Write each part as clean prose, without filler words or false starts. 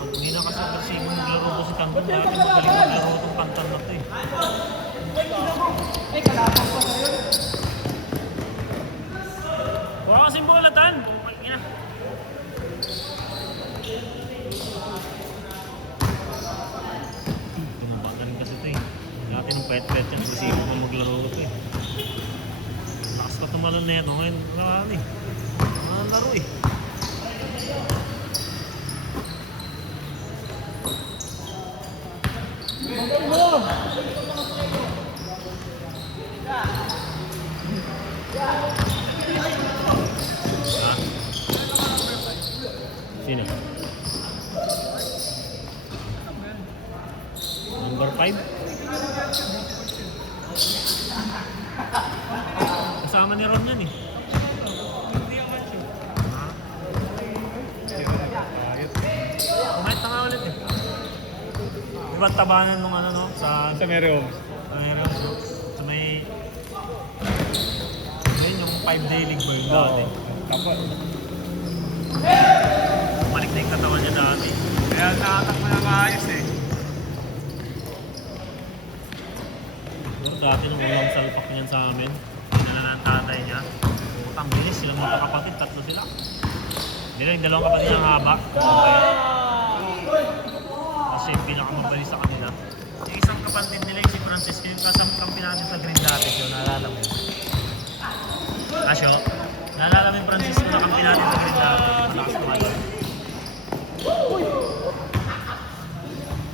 Hindi na kasi agresibo maglaro ko si Kanton dati. Magaling maglaro itong Kanton na ito eh. Ay, kalapang pa sa'yo. Wala kasing bulatan. Ina. Tumabata rin kasi ito eh. Dati nung pet-pet yan, agresibo ko maglaro ito eh. Lakas pa tumalon na ito. Ngayon, wala eh. Mga laro eh. Sino? Number 5? Kasama ni Ron yan eh. Kumain na nga ulit eh. Diba tabanan nung ano no? Sa Mary Homes. Meron. Sa may... Ayun yung 5-day league ba yung dati? Tapos. Bumalik na yung katawan niya dati. Kaya nakatakbo na maayos eh. Siguro dati nung unang salpak niyan sa amin, pinala ng tatay niya. Putang bilis, silang magkakapatid, 3 sila. Hindi lang yung dalawang kapatid niya ang haba. Kasi yung pinakamabali sa kanila. Yung isang kapatid nila yung si Francisco, yung kasamkampi natin sa Green dati siya, naalala mo yun? Asyo, naalala mo yung Francisco na kampi natin sa Green dati? Matakas naman yun.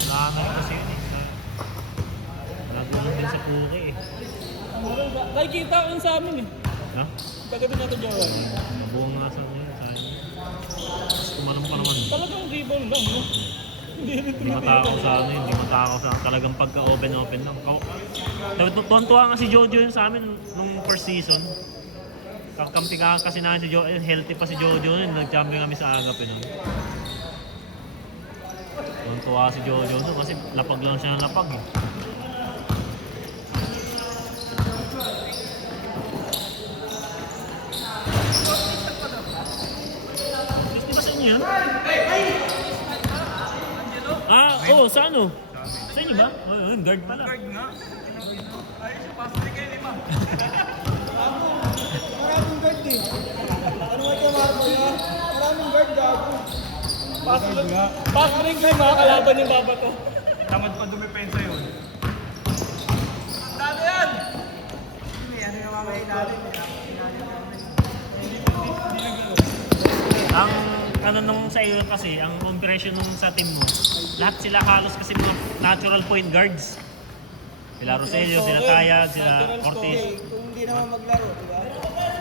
Wala na rin kasi yun eh. Nagulong din sa puki eh. Nakikita ko sa amin eh. Ha? Kagabi na ito, Joel. Mabuong nga sa kanya, sa kanya. Tapos kumalong pa naman. Talagang rebound lang, no? Hindi matakaw sa ano, hindi matakaw sa talagang pagka-open lang. Tuwan-tuwa nga si Jojo yun sa amin nung first season. Kakampi ka kasi na si Jojo, healthy pa si Jojo yun, nag-champion kami sa Agap yun. Tuwan-tuwa si Jojo doon kasi lapag lang siya ng lapag eh. Di ba sa inyo yan? Ah, oo, sa ano? Sa inyo ba? Oh, yun, guard pala. Guard nga. Ayos yung pasok ni Kelly, ma'am. Maraming guard eh. Ano nga kayo marbo yun? Maraming guard gago. Pass ring kayo mga kalaban yung baba ko. Tamad pa dumipensa yun. Dado yan! Ano yung mamaya ilalim? Ang ano nung sa iyo kasi, ang comparison nung sa team mo, lahat sila halos kasi mga natural point guards. Sila Roselio, sila Tayag, sila Ortiz. Kung hindi naman maglaro, di ba?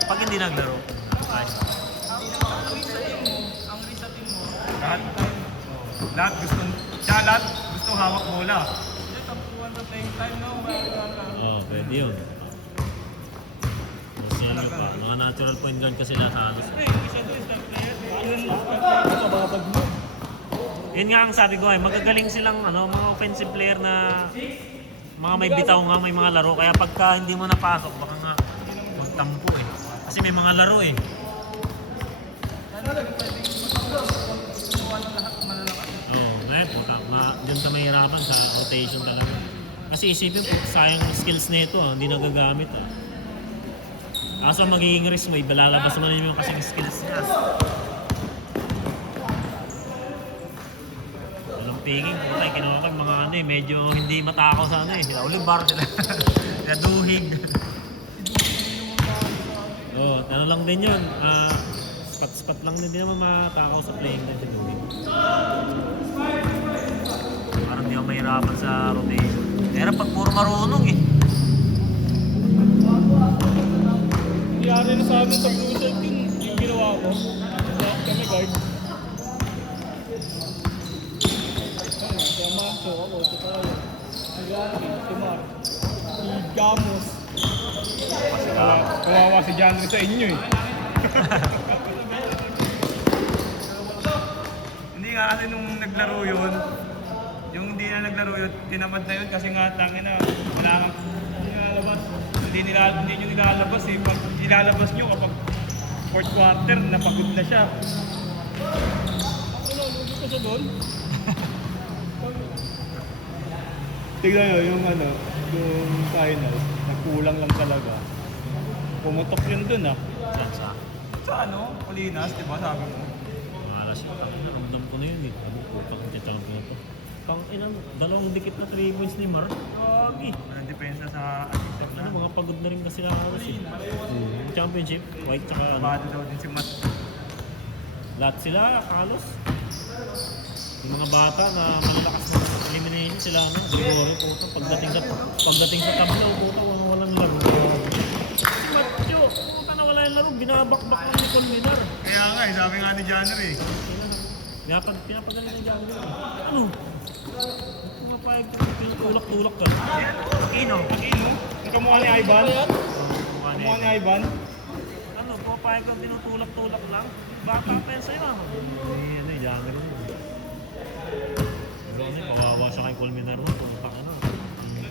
Pag hindi naglaro, ay. Lahat lahat gustong hawak bola. Oo, pwede yun. Roselio pa, mga natural point guard kasi lahat halos. Yun nga ang sabi ko ay magagaling silang ano, mga offensive player na mga may bitaw nga, may mga laro. Kaya pagka hindi mo napasok, baka nga magtampo eh. Kasi may mga laro eh. Oo, ngayon, dyan ka mahirapan sa rotation talaga. Kasi isipin po, sayang skills nito hindi nagagamit Kaso magiging risk mo, ibalalabas mo na yung kasing skills niya. Walang pinging, puta, kinuha ko yung mga ano eh, medyo hindi matakaw sa ano eh. Sila Olivar, sila Duhig. Oo, ano lang din yun. Spot lang din naman matakaw sa playing din si Duhig. Parang di ako mahirapan sa rotation. Pero pag puro marunong eh. Nangyari na sa amin sa blue shirt yung ginawa ko. Kami guard. Si Amanso, ako, si Tayo. Si Randy, si Mar. Si Gamos. Kawawa si John sa inyo eh. Hindi nga kasi nung naglaro yun, yung hindi na naglaro yun, tinamad na yun kasi nga tangin na kailangan nilalabas. Hindi nyo nilalabas eh. Pag nilalabas nyo kapag fourth quarter, napagod na siya. Ano, lugi ko sa doon? Tignan nyo, yung ano, yung final, nagkulang lang talaga. Pumutok yun dun ah. Yan sa Sa ano, Colinas, di ba sabi mo? malas yung tangin. Naramdam ko na yun eh. Ano, putang titalang ko ito. Pang inang dalawang dikit na 3 points ni Mar. Gagi. Walang depensa sa Atito Ano, na. mga pagod na rin kasi sila halos eh. Championship, white tsaka ano. Kabado daw din si Matt. Lahat sila, halos. Yung mga bata na malalakas na elimination sila ano, Gregorio, puto. Pagdating sa tablo, puto, walang laro. Si Macho, puto na wala yung laro, binabakbak lang ni Colmenar. Kaya nga eh, sabi nga ni Janner eh. Pinapagaling ng Jagger. Ano? Kung napayag ka, tinutulak-tulak ka. Aquino. Ang kamukha ni Ivan? Kamukha ni Ivan? Ano, pumapayag ka, tinutulak-tulak lang. Bata pa yan sa'yo, ano? Ano, Jagger yun. Ano, kawawa siya kay Colmenar mo. Puntang ano.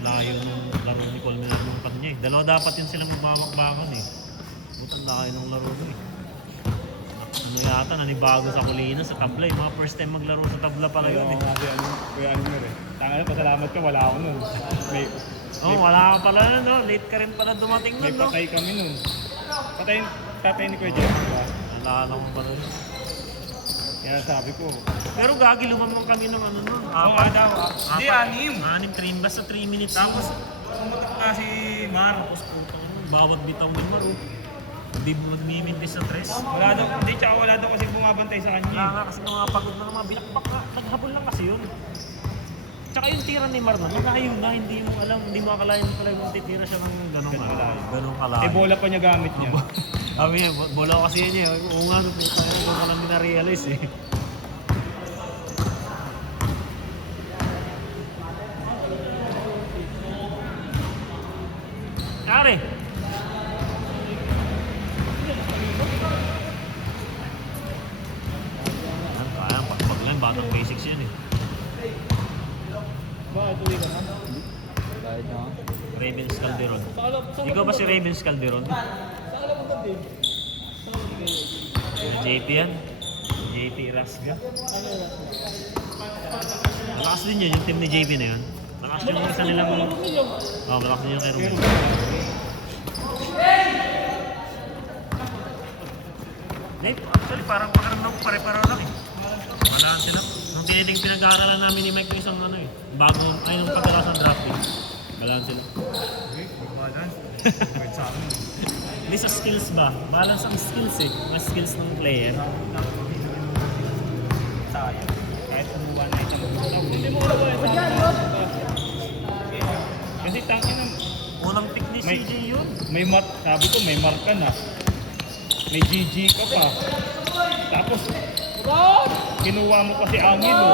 Layo ng laro ni Colmenar ng kanya eh. Dalawa dapat yun silang magmamagbangan eh. Butang layo ng laro mo eh. Ano yata, nanibago sa Colinas sa tabla eh. Mga first time maglaro sa tabla pala yun eh. Kasi ano, kuya Anmer eh. Tanga na, pasalamat ka, wala ako nun. May, Oh, wala ka pala nun, no? Late ka rin pala dumating may nun, no? patay kami nun. Tatay ni Kuya Jeff, diba? Nalala ko pala nun. Kaya sabi ko, Pero gagi, lumamang kami ng ano nun. Oo nga daw. Hindi, 6. Basta 3 minutes. Tapos, pumutok na si Mar. Tapos putang ano, bawat bitaw ni Maro. Hindi magmimintis sa tres. Wala daw, hindi, tsaka wala daw kasi bumabantay sa Wala kanya. nga kasi mga pagod na mga binakbak na. Naghabol lang kasi yun. Tsaka yung tira ni Mar na, malayo na, hindi mo alam, hindi mo akalain pala yung titira siya ng ganong kalayo. Ganong kalayo. eh bola pa niya gamit niya. Sabi niya, bola ko kasi yun eh. Oo nga, doon ko lang na-realize eh. Kare! Ano kaya, pagpag lang, batang basics yun eh. Bakit uwi ka na? Ravens Calderon. Ikaw ba si Ravens Calderon? JP yan. JP Rasga. Malakas din yun, yung team ni JP na yun. Malakas din yung isa nilang... Oh, malakas din yung kay Romeo. Actually, parang pakaramdam ko pare-paro lang eh. Wala sila. Nung tiniting pinag-aaralan namin ni Mike yung isang ano eh. Bago, ay nung pagkala sa drafting. Wala sila. Balance. Wait sa amin. Hindi sa skills ba? Balance ang skills eh. Mas skills ng player. Sayang. Kahit umuwan na isang gusto. Hindi mo wala ba? Kasi tangin na, Unang pick ni May- CJ yun. may mark, sabi ko may mark ka na. May GG ka pa. Tapos, kinuha mo pa si Angelo.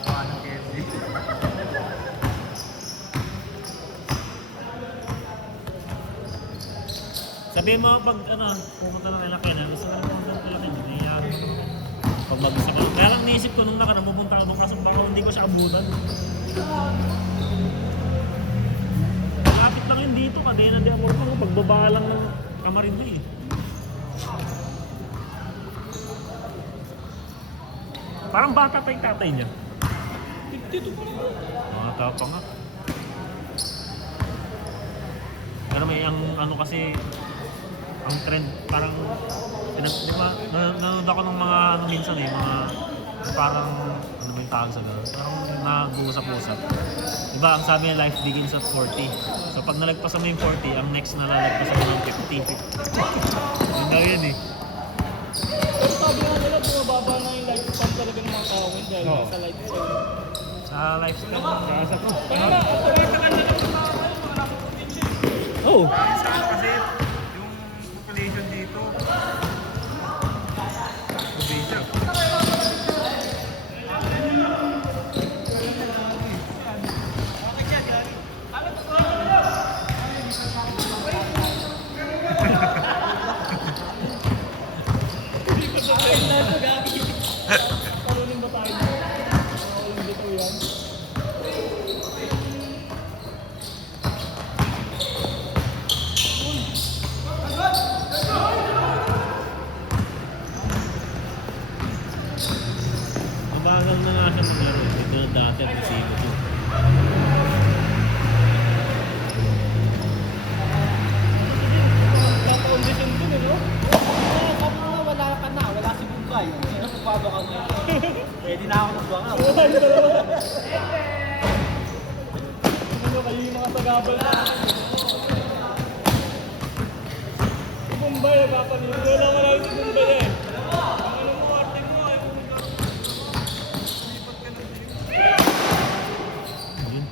Paano KFC? Sabihin mo pag ano, pumunta lang kay Lakena, gusto ka na pumunta kay Lakena, nangyayari ko naman. Pag mag-isa ka. Kaya lang naisip ko nung nakaraan, pupunta ako doon kaso baka hindi ko siya abutan. Malapit lang yun dito, kadena di ako ko, pagbaba lang ng kamarin mo eh. Parang bata pa yung tatay niya. Dito pa rin. Mga tapa nga. Pero may ang ano kasi, ang trend, parang, di ba, nanonood ako ng mga ano minsan eh, mga parang, ano ba yung tawag sa gano'n? Parang nag-uusap-usap. Di ba, ang sabi niya, life begins at 40. So pag nalagpasan mo yung 40, ang next na lalagpasan mo ng 50. Yun daw yun eh. Pero sabi nga nila, bumababa na yung lifespan talaga ng mga tao dahil Oo. sa lifestyle. Sa lifestyle. Kaya sa Kaya nga, actually, sa kanya lang yung tao, wala akong potential. Oh! Saan kasi yung population dito, probinsya. Mabagal na nga siya maglaro. Dito na dati at resibo dito. Naka-condition dun eh, no? Sabi mo nga, wala ka na, wala si Bungay. Sino kupado ka mo? Pwede na ako magbuka. Ano kayo yung mga sagabal na? Si Bombay, papanito. Wala mo lang si Bombay eh. Ano mo, arte mo, ayaw mo Yun.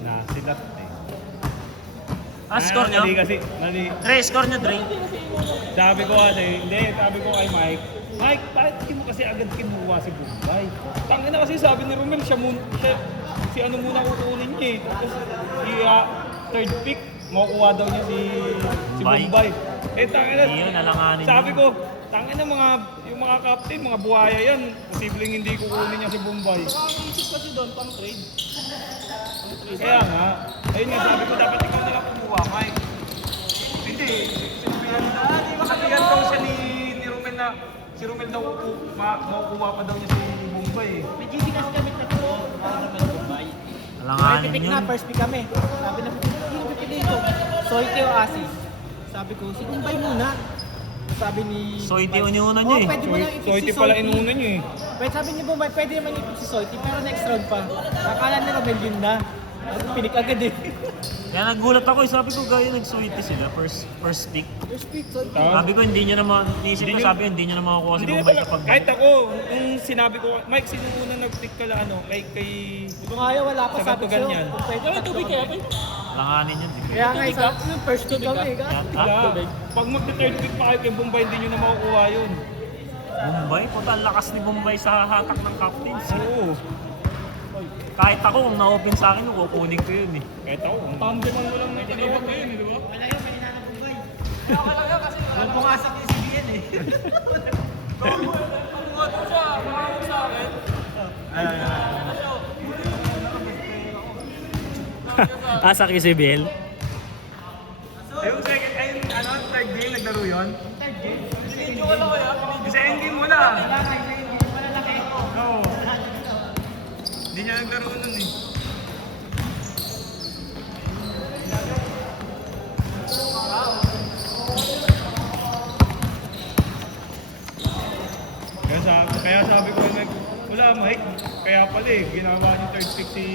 Nasilat eh. Score nyo? Mali. Dre, score nyo, Dre. Sabi ko kay Mike, Mike, bakit hindi mo kasi agad kinuha si Bombay? Tangin na kasi sabi ni Romel, si ano muna kukunin niya eh. Tapos third pick, makukuha daw niya si Bombay. Bombay. Eh tangin na, Iyon, alanganin sabi yun. ko, tangin na yung mga captain, mga buhaya yan. Posibleng hindi kukunin niya si Bombay. Baka ang isip kasi doon, pang trade. Kaya nga, ayun nga sabi ko, dapat ikaw na lang kumuha, Mike. Hindi, sinabihan daw siya ni Romel na si Romel daw makukuha pa daw niya si Bombay eh. May GC kasi kami tatlo, para naman Bombay. Alanganin Pick yun. na, first pick kami. Sabi na, sino pipili dito? Soite o Asis? Sabi ko, si Bombay muna. Sabi ni... Soite uniunan niya eh. Pwede mo lang i-pick si Soite pala inuna niyo eh. Pwede sabi ni Bombay, pwede naman i-pick si Soite, pero next round pa. Akala ni Romel yun na. Pinik agad eh. Kaya nagulat ako eh. Sabi ko gaya nag-sweetie sila. First pick. First pick, Soite. Sabi ko hindi nyo naman, niisip ko sabi ko hindi nyo naman makukuha si Hindi na Bombay pala, kapag kahit ako, kung sinabi ko, Mike, sino muna nag-pick ka lang, kay... Kung ayaw, wala pa Sa sabi ganto sa'yo. ganyan. Kung pwede, tubig kaya pa. Alanganin yun. Di ba? Kaya nga isa, yung first pick kami. Kaya, pag mag-third pick pa kayo kay Bombay, hindi nyo na makukuha yun. Bombay? Puta, ang lakas ni Bombay sa hatak ng captains. Oo. Kahit ako, kung na-open sa akin, kukunin ko yun eh. Kahit ako, Pamdaman mo lang na tinibag ko yun, di ba? Wala yun, kanina na Bombay. Wala yun kasi walang pumasok yung CBN eh. Kumuha doon siya, kumawag sa akin. Sa QCBL? Yung second, third game, naglaro yun? Third game. Yung second game mo lang. Malalaki. Oo. Hindi niya naglaro nun eh. Kaya sabi ko, wala Mike. Kaya pala eh, ginawa niyo third pick si...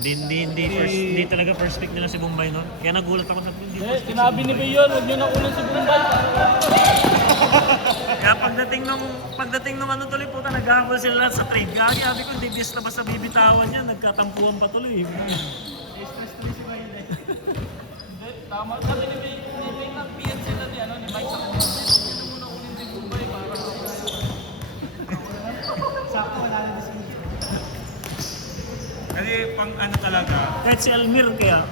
Hindi talaga first pick nila si Bombay no? Kaya nagulat ako sa hindi first pick si Sinabi ni Bombay. Bayon, huwag niyo na kunin si Bombay. Kaya pagdating nung ano tuloy puta, naghahabol sila lahat sa trade. Kaya sabi ko, hindi basta basta bibitawan yan, nagkatampuhan pa tuloy. Stress-stress si Bayon eh. Tama sabi ni Bayon na PN sila ni Mike sa kunin. Hindi muna kunin si Bombay para sakto wala na decision. Kasi pang ano talaga, Kahit si Almir kaya,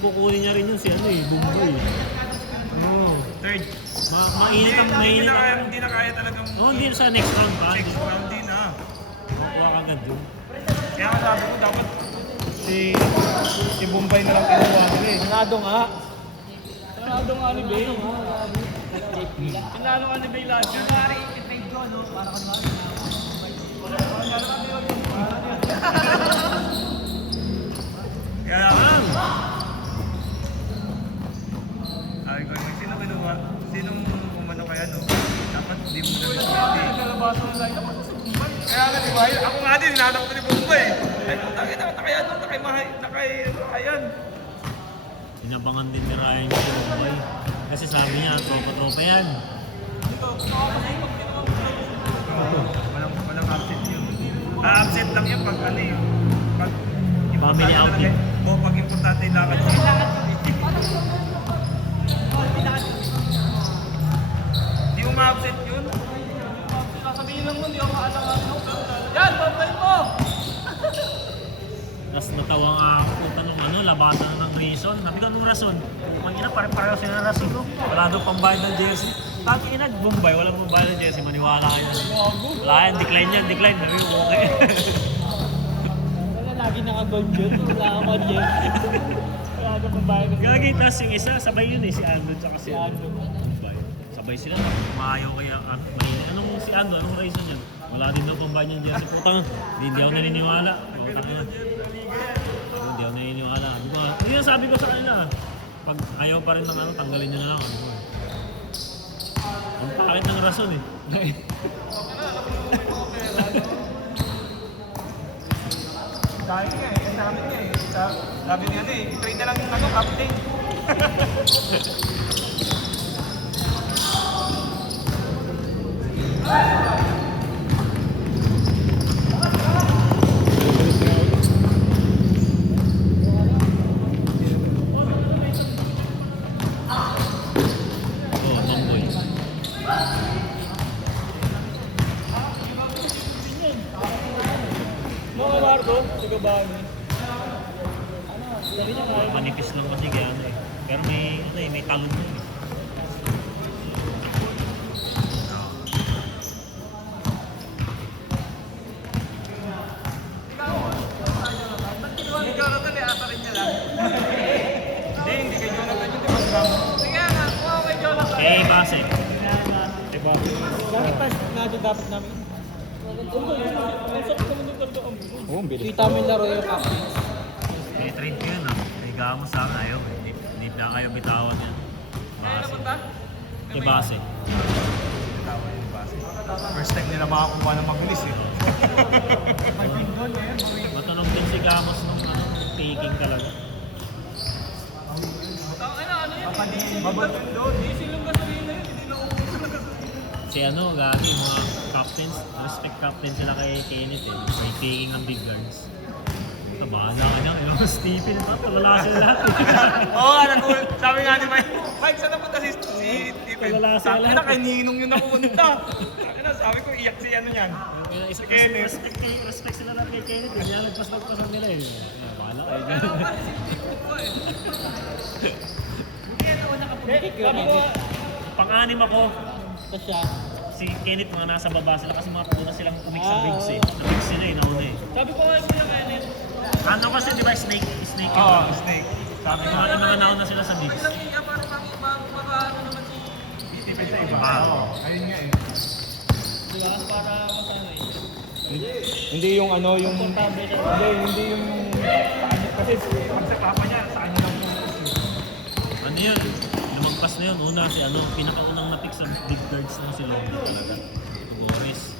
kukunin niya rin yun si Bombay. third. Mainit ang mainit ang... Hindi na kaya talagang Hindi sa next round pa. next round din ah. Kuha agad yun. Kaya nga sabi ko dapat si Bombay na lang kinuha nila eh. Panado nga. Panado nga ni Bay. Panalo nga ni Bay last year. Kunwari, i-trade ko, no? Para kunwari. Kaya lang. Ay ko, sino kinuha? Sinong umano kaya no? Dapat hindi mo na pwede. Nalabasan na lang. Ako sa Bombay. Kaya nga di ba? Ako nga din, hinahanap ko ni Bombay. Ay, putangin na, nakaya doon, ayan. Inabangan din ni Ryan si Bombay. Kasi sabi niya, tropa-tropa yan. Walang absent yun. Absent lang yun pag ano yun. Pag Family outing. O pag importante yung lakad yun. Hindi mo ma-absent yun. Sasabihin lang mo, hindi ako maalangan. Yan, Bombay mo! Tapos natawa nga ako kung tanong labasan ng Reason. Sabi ko, anong rason? Mag-ina, pare-pareho sila ng rason. No? Wala daw pambayad ng jersey. Taki ina, Bombay, walang pambayad ng jersey. Maniwala kayo. Wala yan, decline yan, decline. Sabi ko, okay. Wala lagi naka-gold yun. Wala ako dyan. Wala talaga pambayad. Gagi, tas yung isa, sabay yun eh, si Ando tsaka si Ando. Sabay sila, umayaw kaya, anong si Ando, anong reason yun? Wala din daw pang banyan dyan. Putang, hindi ako naniniwala. Putang na. Hindi ako naniniwala. Hindi na sabi ko sa kanila. Pag ayaw pa rin ng ano, tanggalin nyo na lang. Ang takit ng rason eh. Dahil nga eh, ang dami nga eh. Sabi niya trade na lang yung ano, captain. Oo, tomboy. Mga Marco, taga Bani. Sabi niya kaya. Manipis lang kasi kaya ano eh. Pero may talon yun eh. Hindi Jonathan eh, asa rin niya lang. Hindi kay Jonathan yun, di ba? Sige nga, kuha kay Jonathan. Eh, base. Diba? Bakit pas nadyo dapat namin? Ang sakit naman yung talaga ang bilis. Oo, bilis. Kita mo yung laro yung captain. May trade ko yun ah. May gamo sa akin ayaw. Hindi na kayo bitawan yan. Base. Eh, base. First time nila makakuha ng maglis eh. Matunog din si Gamos nung ano, taking talaga. Mabalon doon. Si ano, gagi, mga captains, respect captain sila kay Kenneth eh. May taking ng big guards. Ito, bahala ka niya. Yung Stephen, ito, tulala sila lahat eh. Oo, nag-uul. Sabi nga ni Mike, saan napunta si Stephen? Tulala sila Sabi na lahat. kay Ninong yung napunta. Sabi ko, iyak si ano yan. Isa Kenneth. respect sila lahat kay Kenneth eh. Kaya nagpas-nagpasan nila eh. Bahala kayo dyan. Sabi ko, Pang-anim ako, ito siya. si Kenneth mga nasa baba sila kasi mga una silang umik sa bigs eh. Na-bigs sila eh, nauna eh. Sabi ko kay Kuya Kenneth. Ano kasi di ba snake Oo, snake. Sabi ko ano mga nauna sila sa bigs. Tipid sa iba. Diba? Ayun nga eh. Diba? Para masana eh. Hindi yung ano, yung... Komportable siya. Hindi yung... Kasi pag sa papa niya, sa kanya lang yung... Ano yun? Lumagpas na yun. Una si ano, pinakaunang na-pick sa big guards na si Longo talaga. Boris.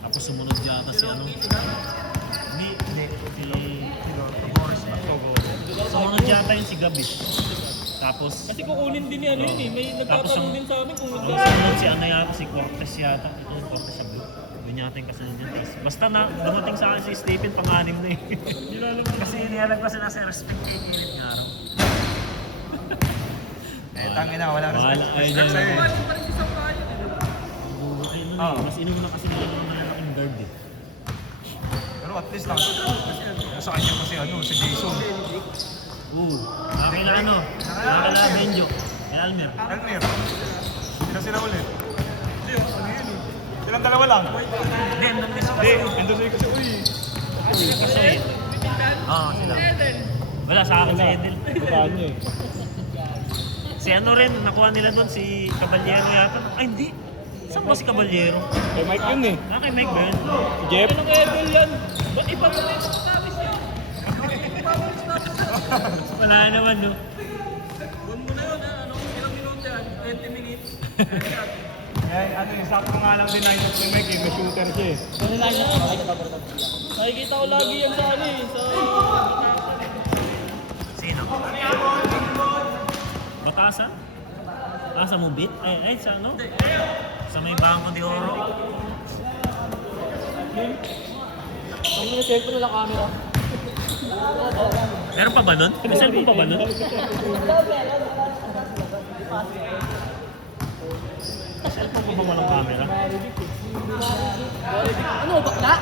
Tapos sumunod yata si ano. Hindi. Si Boris ba? Sumunod yata yun si Gabi. Tapos Kasi kukunin din yan yun eh. May Tapos nagtatanong yung- din sa amin kung sumunod si ano yata, si Cortez yata. Ito, Cortez sa blue. Yun yata yung kasunod yun. Tapos, basta na, dumating sa akin si Stephen, pang-anim na eh. Kasi inialag kasi nasa respect kay Kenneth nga raw. Eh, tangin na, wala Wala, ay, respect sa'yo eh. Ayun na Oo. eh. Mas inuna kasi nila ng malalaking guard eh. Pero at least lang, nasa kanya kasi ano, si Jason. Okay na ano, nakakala Benjo, kay Almer. Almer. Sila ulit. Hindi, ano yun eh. Silang dalawa lang. Hindi, nandun sa Hindi, ando sa'yo kasi, uy. kasi. Oo, sila. Wala sa akin si Edel. Bukaan niya eh. Si ano rin, nakuha nila doon, si Caballero yata. Ay, hindi. Saan ba si Caballero? Kay Mike yun eh. Kay Mike ba yun? Si Jeff. Anong Edel yan? Ba't iba ba rin sa service yan? Wala naman, no? Doon mo na yun ha. Anong ilang minuto yan? 20 minutes. Eh, ano yung sakto nga lang din line up ni Mike eh, may shooter siya eh. Ano lang yan? Nakikita ko lagi yan sa ano eh. Sa... Sino? Batasan? Ah, sa Mubit? Ay, sa ano? Sa may Bangko de Oro? Ang mga cellphone nila camera. Meron pa ba nun? May cellphone pa ba nun? Cellphone pa ba walang camera? Ano, bakla?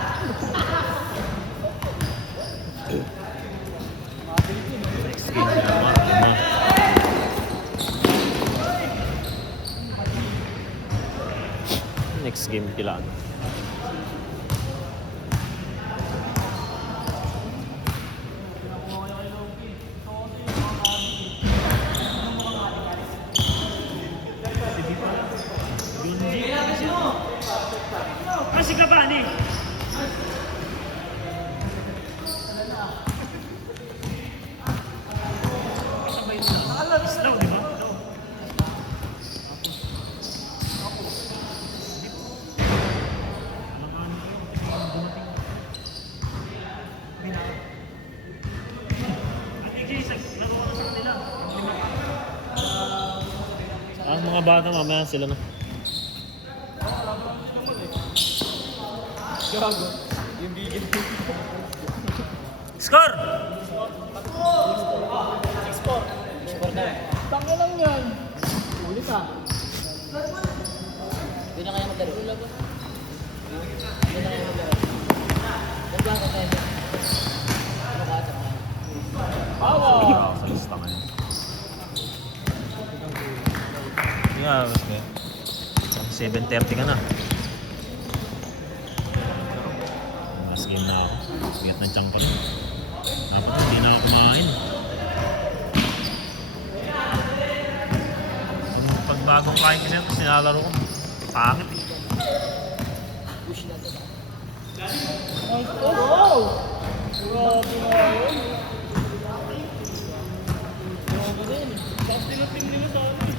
Next game na naman. Next game kila ano? Ang mga bata mamaya sila na. Gago. Yung bigil. Score! 6-4. Tanga lang yan. Uli ka. Hindi na kaya magdaro. Hindi na kaya magdaro. Naglang ka tayo. Ano ka ata? Awa. Sa lista ka niya. Yeah, okay. 7:30 ka na. Mas game na ako. Sigat ng chunk pa. Dapat hindi na ako kumain. Yung pagbagong kain kasi ito, sinalaro ko. Pangit eh. Wow! Grabe nga yun. Grabe din. Tapos tinating nila sa akin.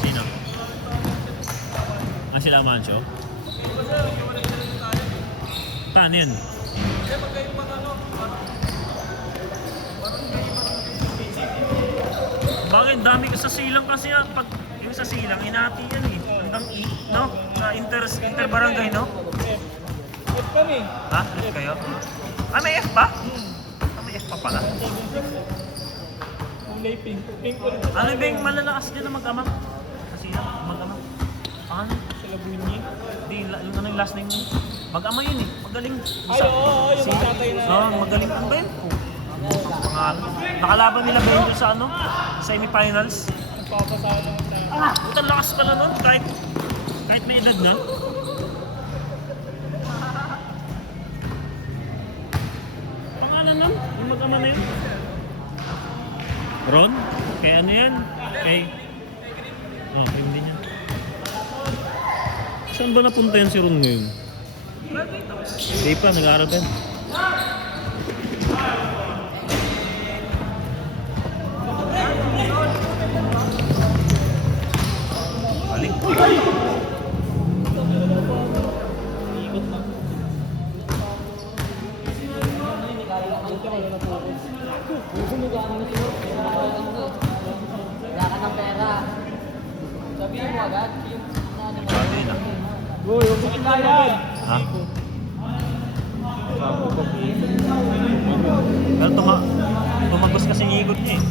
Sino? Ah, sila Mancho? Paano yun? Bakit? Dami ko sa silang kasi yan. Pag yung sa silang, inati yan eh. Hanggang E, no? Sa inter-barangay, no? F kami. Ha? F kayo? Ah, may F ba? Ah, may F pa pala. Kulay pink. Pink ulit. Ano ba yung malalakas dyan na mag-ama? Kasi yan, mag-ama. Ano? Sila bunyi. Di, ano yung last name yun? Mag-ama yun eh. Magaling. Ay, oo, yung tatay na. Oo, magaling. Ano ba yun? Ang pangalan. Nakalaban nila ba yun doon sa ano? Semi-finals? Nagpapasama naman tayo. Utang lakas pala nun, kahit may edad na. Pangalan nun? Yung mag-ama na yun? Ron? Kay ano yan? Kay... Oh, kay hindi niya. Saan ba napunta yan si Ron ngayon? Hindi pa, nag-aaral pa yan. Balik. Wala ka ng pera. Sabihin mo agad. Sabi na. Uy, huwag mo kaya. Ha? Pero tumagos kasi yung ikot niya eh.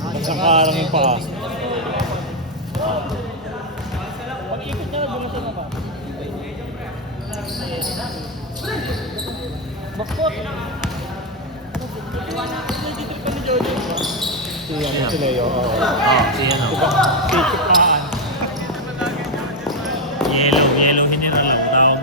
Pagkakarang yung paa. Pag-ikot na, bumasan na ba? Bakot! Nagtitrip ka ni Jojo. Si Leo. Si ano. Titripaan. Yellow General ang taong.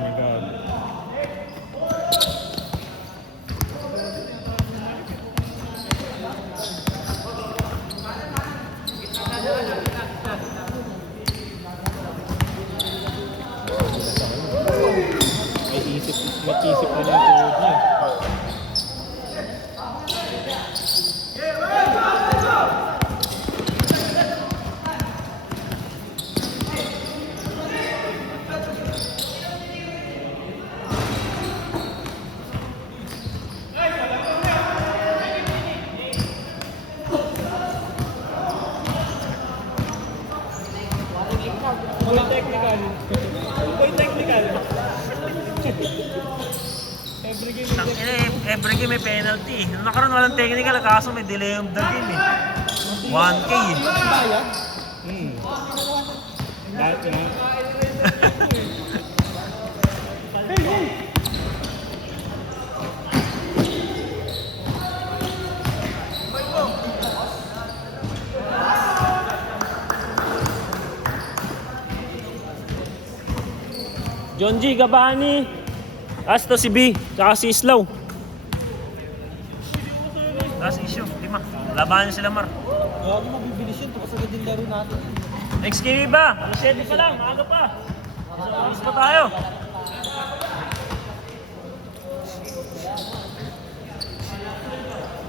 Mag-isip na lang tuhod niya. May technical. May technical. Every game Ang ina eh, every game may penalty. Nung nakaroon walang technical, kaso may delay of the game eh. 1K eh. bayad. Dahil ka na. Hey! John G, Gabani. Asto si B, tsaka si Islaw. Last issue, 5. Labanan sila Mar. Grabe mabibilis yun. Tapos agad yung laro natin. Next game ba? Alas 7 pa lang, maaga pa. Alis pa tayo.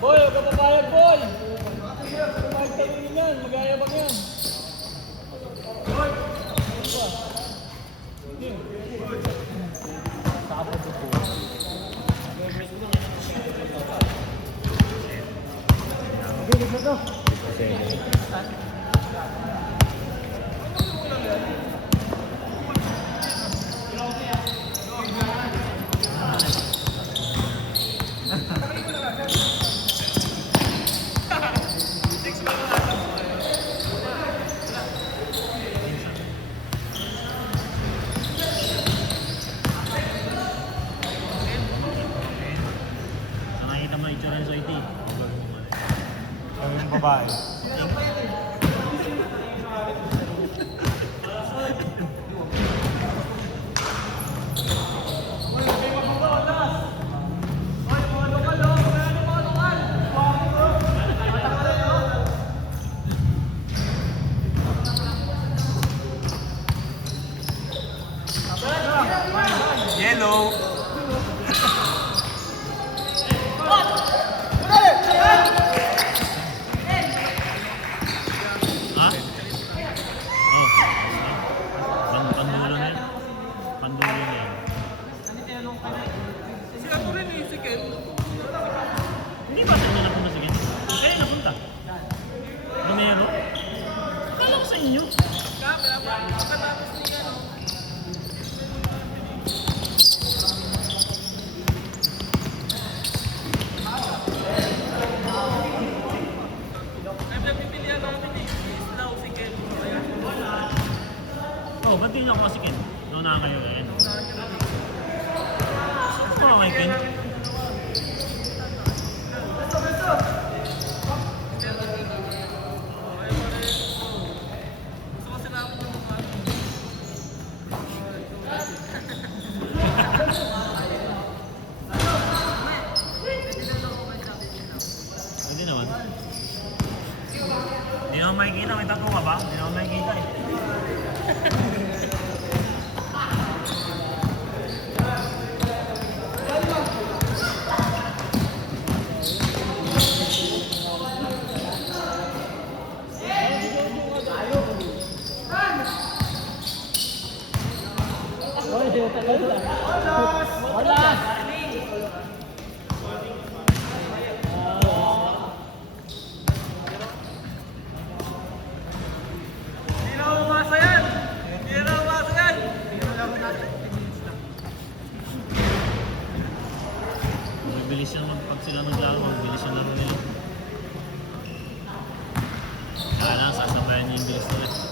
Boy, huwag ka papayag, boy! Magtalingin yan, mag-ayabang yan. So nakita mo itsura ng Soiti. Kami yung babae. Yellow. Ha? Oh. Pandulo na yan. Pandulo na yan. Hindi ba saan na napunta si Ken? Kaya napunta. Romero? Akala ko sa inyo. Oh, ba't din ako kasi Ken? Noon na kayo eh. Oo, kay Ken. Pwede naman. Hindi naman makikita, may tattoo ka ba? Hindi naman makikita eh. Mabilis yan pag sila naglaro, mabilis yan laro nila. Kaya lang, sasabayan niya yung bilis nila.